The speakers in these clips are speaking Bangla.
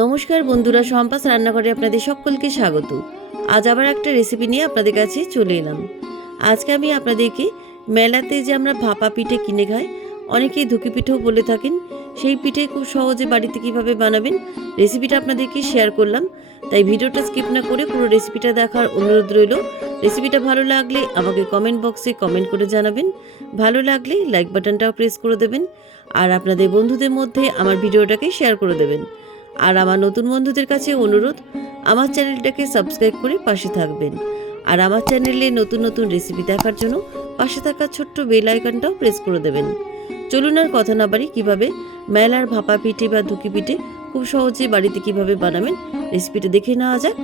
নমস্কার বন্ধুরা, সম্পাস রান্নাঘরে আপনাদের সকলকে স্বাগত। আজ আবার একটা রেসিপি নিয়ে আপনাদের কাছে চলে এলাম। আজকে আমি আপনাদেরকে মেলাতে যে আমরা ভাপা পিঠে কিনে খাই, অনেকেই ধুকি পিঠেও বলে থাকেন, সেই পিঠে খুব সহজে বাড়িতে কিভাবে বানাবেন রেসিপিটা আপনাদেরকে শেয়ার করলাম। তাই ভিডিওটা স্কিপ না করে পুরো রেসিপিটা দেখার অনুরোধ রইল। রেসিপিটা ভালো লাগলে আমাকে কমেন্ট বক্সে কমেন্ট করে জানাবেন, ভালো লাগলে লাইক বাটনটাও প্রেস করে দেবেন, আর আপনাদের বন্ধুদের মধ্যে আমার ভিডিওটাকে শেয়ার করে দেবেন। আর আমার নতুন বন্ধুদের কাছে অনুরোধ, আমার চ্যানেলটাকে সাবস্ক্রাইব করে পাশে থাকবেন। আর আমার চ্যানেলে নতুন নতুন রেসিপি দেখার জন্য পাশে থাকা ছোট্ট বেল আইকনটাও প্রেস করে দেবেন। চলুন আর কথা না বাড়ি, কীভাবে মেলার ভাপা পিঠে বা ধুকি পিঠে খুব সহজে বাড়িতে কিভাবে বানাবেন রেসিপিটা দেখে নেওয়া যাক।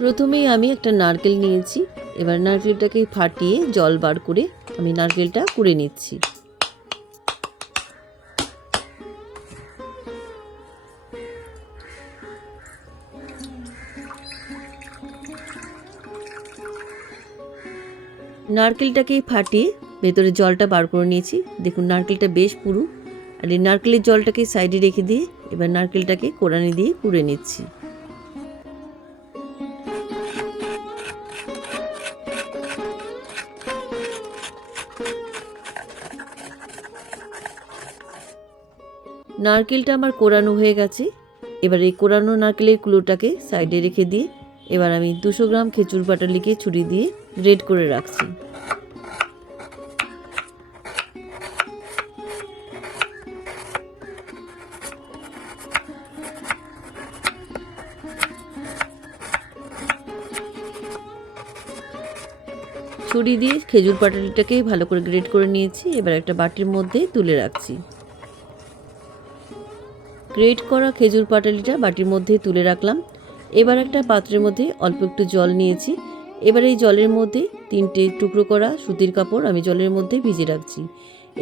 প্রথমেই আমি একটা নারকেল নিয়েছি। এবার নারকেলটাকে ফাটিয়ে জল বার করে আমি নারকেলটা কুড়ে নিচ্ছি। নারকেলটাকে ফাটিয়ে ভেতরে জলটা বার করে নিয়েছি। দেখুন নারকেলটা বেশ পুরু, আর এই নারকেলের জলটাকে সাইডে রেখে দিয়ে এবার নারকেলটাকে কোড়ানি দিয়ে কুড়ে নিচ্ছি। নারকেলটা আমার কোড়ানো হয়ে গেছে। এবার এই কোড়ানো নারকেলের কুলোটাকে সাইডে রেখে দিয়ে এবার আমি 200 গ্রাম খেজুর পাটালিকে ছুরি দিয়ে গ্রেট করে রাখছি। ছুরি দিয়ে খেজুর পাটালিটাকে ভালো করে গ্রেট করে নিয়েছি। এবার একটা বাটির মধ্যে তুলে রাখছি। গ্রেট করা খেজুর পাটালিটা বাটির মধ্যে তুলে রাখলাম। এবার একটা পাত্রের মধ্যে অল্প একটু জল নিয়েছি। এবার এই জলের মধ্যে 3টে টুকরো করা সুতির কাপড় আমি জলের মধ্যে ভিজিয়ে রাখছি।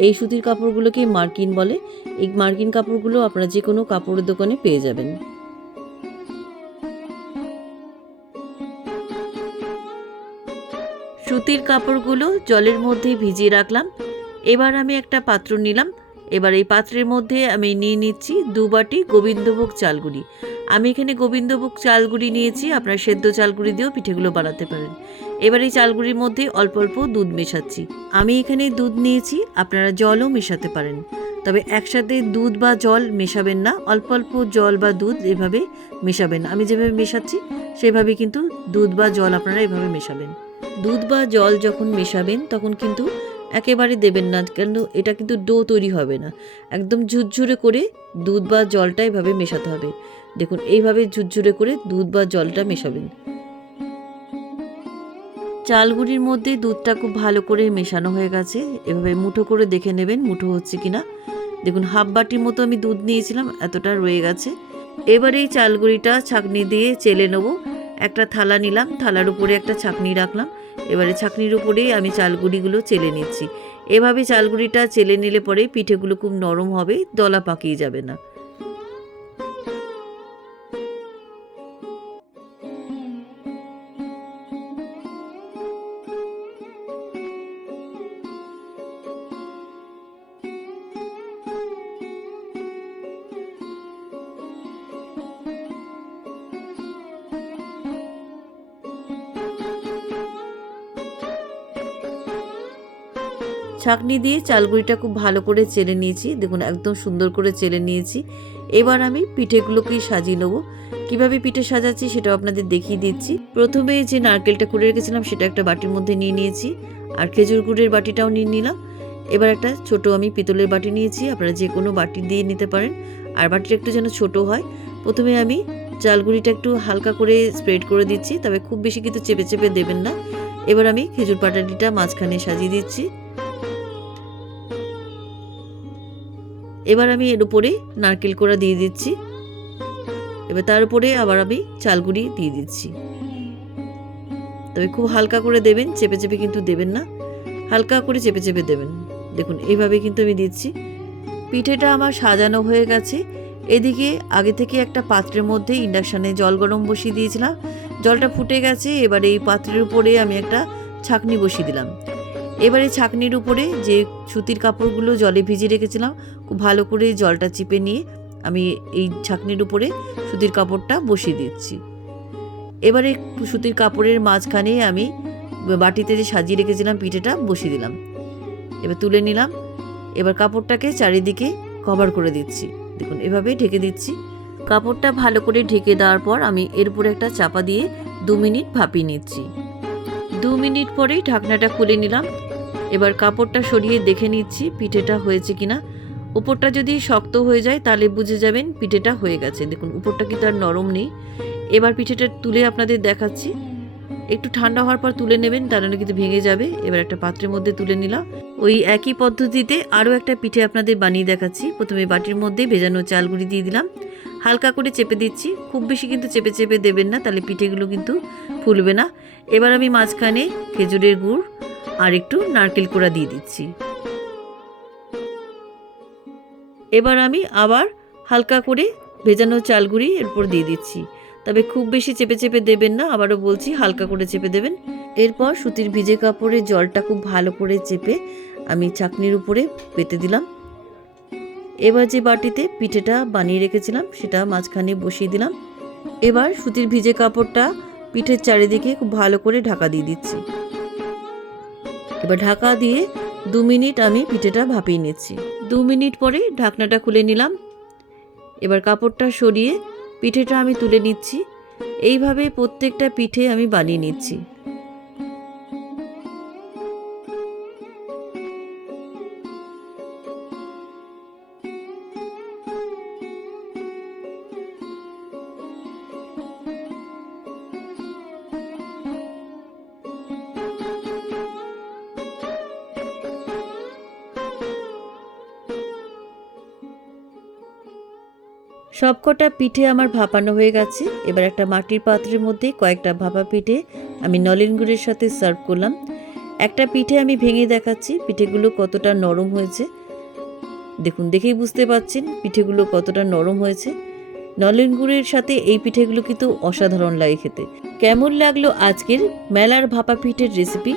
এই সুতির কাপড়গুলোকে মার্কিন বলে। এই মার্কিন কাপড়গুলো আপনারা যে কোনো কাপড়ের দোকানে পেয়ে যাবেন। সুতির কাপড়গুলো জলের মধ্যে ভিজিয়ে রাখলাম। এবার আমি একটা পাত্র নিলাম। এবার এই পাত্রের মধ্যে আমি নিয়ে নিচ্ছি 2 বাটি গোবিন্দভোগ চালগুড়ি। আমি এখানে গোবিন্দভোগ চালগুড়ি নিয়েছি, আপনারা সেদ্ধ চালগুড়ি দিয়েও পিঠেগুলো বানাতে পারেন। এবার এই চালগুড়ির মধ্যে অল্প অল্প দুধ মেশাচ্ছি। আমি এখানে দুধ নিয়েছি, আপনারা জলও মেশাতে পারেন, তবে একসাথে দুধ বা জল মেশাবেন না। অল্প অল্প জল বা দুধ এভাবে মেশাবেন। আমি যেভাবে মেশাচ্ছি সেভাবে কিন্তু দুধ বা জল আপনারা এভাবে মেশাবেন। দুধ বা জল যখন মেশাবেন তখন কিন্তু একেবারে দেবেন না, কেন এটা কিন্তু ডো তৈরি হবে না। একদম ঝুরঝুরে করে দুধ বা জলটা এভাবে মেশাতে হবে। দেখুন এইভাবে ঝুরঝুরে করে দুধ বা জলটা মেশাবেন। চালগুড়ির মধ্যে দুধটা খুব ভালো করে মেশানো হয়ে গেছে। এভাবে মুঠো করে দেখে নেবেন মুঠো হচ্ছে কিনা। দেখুন হাফ বাটির মতো আমি দুধ নিয়েছিলাম, এতটা রয়ে গেছে। এবার এই চালগুড়িটা ছাঁকনি দিয়ে চেলে নেব। একটা থালা নিলাম, থালার উপরে একটা ছাঁকনি রাখলাম। এবারে ছাঁকনির উপরেই আমি চালগুড়িগুলো চেলে নিচ্ছি। এভাবে চালগুড়িটা চেলে নিলে পরে পিঠেগুলো খুব নরম হবে, দলা পাকিয়ে যাবে না। ছাঁকনি দিয়ে চালগুড়িটা খুব ভালো করে চেলে নিয়েছি। দেখুন একদম সুন্দর করে চেলে নিয়েছি। এবার আমি পিঠেগুলোকে সাজিয়ে নেবো। কীভাবে পিঠে সাজাচ্ছি সেটাও আপনাদের দেখিয়ে দিচ্ছি। প্রথমে যে নারকেলটা কুড়ে রেখেছিলাম সেটা একটা বাটির মধ্যে নিয়ে নিয়েছি, আর খেজুর গুড়ের বাটিটাও নিয়ে নিলাম। এবার একটা ছোট আমি পিতলের বাটি নিয়েছি, আপনারা যে কোনো বাটি দিয়ে নিতে পারেন, আর বাটিটা একটু যেন ছোট হয়। প্রথমে আমি চালগুড়িটা একটু হালকা করে স্প্রেড করে দিচ্ছি, তবে খুব বেশি কিন্তু চেপে চেপে দেবেন না। এবার আমি খেজুর পাটালিটা মাঝখানে সাজিয়ে দিচ্ছি। এবার আমি এর উপরে নারকেল কোড়া দিয়ে দিচ্ছি। এবার তার উপরে আবার আমি চালগুড়ি দিয়ে দিচ্ছি। তবে খুব হালকা করে দেবেন, চেপে চেপে কিন্তু দেবেন না, হালকা করে চেপে চেপে দেবেন। দেখুন এইভাবে কিন্তু আমি দিচ্ছি। পিঠেটা আমার সাজানো হয়ে গেছে। এদিকে আগে থেকে একটা পাত্রের মধ্যে ইন্ডাকশানে জল গরম বসিয়ে দিয়েছিলাম। জলটা ফুটে গেছে। এবার এই পাত্রের উপরে আমি একটা ছাঁকনি বসিয়ে দিলাম। এবারে ছাঁকনির উপরে যে সুতির কাপড়গুলো জলে ভিজিয়ে রেখেছিলাম খুব ভালো করে জলটা চিপে নিয়ে আমি এই ছাঁকনির উপরে সুতির কাপড়টা বসিয়ে দিচ্ছি। এবারে সুতির কাপড়ের মাঝখানে আমি বাটিতে যে সাজিয়ে রেখেছিলাম পিঠেটা বসিয়ে দিলাম। এবার তুলে নিলাম। এবার কাপড়টাকে চারিদিকে কভার করে দিচ্ছি। দেখুন এভাবে ঢেকে দিচ্ছি। কাপড়টা ভালো করে ঢেকে দেওয়ার পর আমি এর উপরে একটা চাপা দিয়ে 2 মিনিট ভাপিয়ে নিচ্ছি। 2 মিনিট পরেই ঢাকনাটা খুলে নিলাম। এবার কাপড়টা সরিয়ে দেখে নিচ্ছি পিঠেটা হয়েছে কিনা। উপরটা যদি শক্ত হয়ে যায় তাহলে বুঝে যাবেন পিঠেটা হয়ে গেছে। দেখুন উপরটা কিন্তু আর নরম নেই। এবার পিঠেটা তুলে আপনাদের দেখাচ্ছি। একটু ঠান্ডা হওয়ার পর তুলে নেবেন, তাহলে কিন্তু ভেঙে যাবে। এবার একটা পাত্রের মধ্যে তুলে নিলাম। ওই একই পদ্ধতিতে আরও একটা পিঠে আপনাদের বানিয়ে দেখাচ্ছি। প্রথমে বাটির মধ্যে ভেজানো চাল গুঁড়ি দিয়ে দিলাম, হালকা করে চেপে দিচ্ছি। খুব বেশি কিন্তু চেপে চেপে দেবেন না, তাহলে পিঠেগুলো কিন্তু ফুলবে না। এবার আমি মাঝখানে খেজুরের গুড় আর একটু নারকেল কোড়া দিয়ে দিচ্ছি। এবার আমি আবার হালকা করে ভেজানো চাল গুঁড়ি এর উপর দিয়ে দিচ্ছি। তবে খুব বেশি চেপে চেপে দেবেন না, আবারও বলছি হালকা করে চেপে দেবেন। এরপর সুতির ভিজে কাপড়ে জলটা খুব ভালো করে চেপে আমি ছাঁকনির উপরে পেতে দিলাম। এবার যে বাটিতে পিঠেটা বানিয়ে রেখেছিলাম সেটা মাঝখানে বসিয়ে দিলাম। এবার সুতির ভিজে কাপড়টা পিঠের চারিদিকে খুব ভালো করে ঢাকা দিয়ে দিচ্ছি। এবার ঢাকা দিয়ে 2 মিনিট আমি পিঠেটা ভাপিয়ে নিচ্ছি। 2 মিনিট পরে ঢাকনাটা খুলে নিলাম। এবার কাপড়টা সরিয়ে পিঠেটা আমি তুলে নিচ্ছি। এইভাবে প্রত্যেকটা পিঠে আমি বানিয়ে নিচ্ছি। সবকটা পিঠে আমার ভাপানো হয়ে গেছে। এবার একটা মাটির পাত্রের মধ্যে কয়েকটা ভাপা পিঠে আমি নলেন গুড়ের সাথে সার্ভ করলাম। একটা পিঠে আমি ভেঙে দেখাচ্ছি পিঠেগুলো কতটা নরম হয়েছে। দেখুন, দেখেই বুঝতে পারছেন পিঠেগুলো কতটা নরম হয়েছে। নলেন গুড়ের সাথে এই পিঠেগুলো কিন্তু অসাধারণ লাগে খেতে। কেমন লাগলো আজকের মেলার ভাপা পিঠের রেসিপি?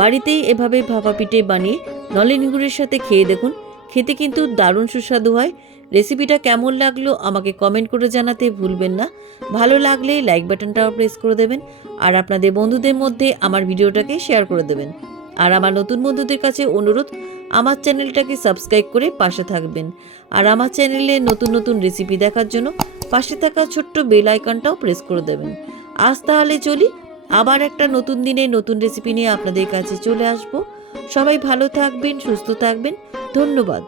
বাড়িতেই এভাবে ভাপা পিঠে বানিয়ে নলেন গুড়ের সাথে খেয়ে দেখুন, খেতে কিন্তু দারুণ সুস্বাদু হয়। রেসিপিটা কেমন লাগলো আমাকে কমেন্ট করে জানাতে ভুলবেন না। ভালো লাগলে লাইক বাটনটাও প্রেস করে দেবেন, আর আপনাদের বন্ধুদের মধ্যে আমার ভিডিওটাকে শেয়ার করে দেবেন। আর আমার নতুন বন্ধুদের কাছে অনুরোধ, আমার চ্যানেলটাকে সাবস্ক্রাইব করে পাশে থাকবেন। আর আমার চ্যানেলে নতুন নতুন রেসিপি দেখার জন্য পাশে থাকা ছোট্ট বেল আইকনটাও প্রেস করে দেবেন। আজ তাহলে চলি, আবার একটা নতুন দিনে নতুন রেসিপি নিয়ে আপনাদের কাছে চলে আসব। সবাই ভালো থাকবেন, সুস্থ থাকবেন। ধন্যবাদ।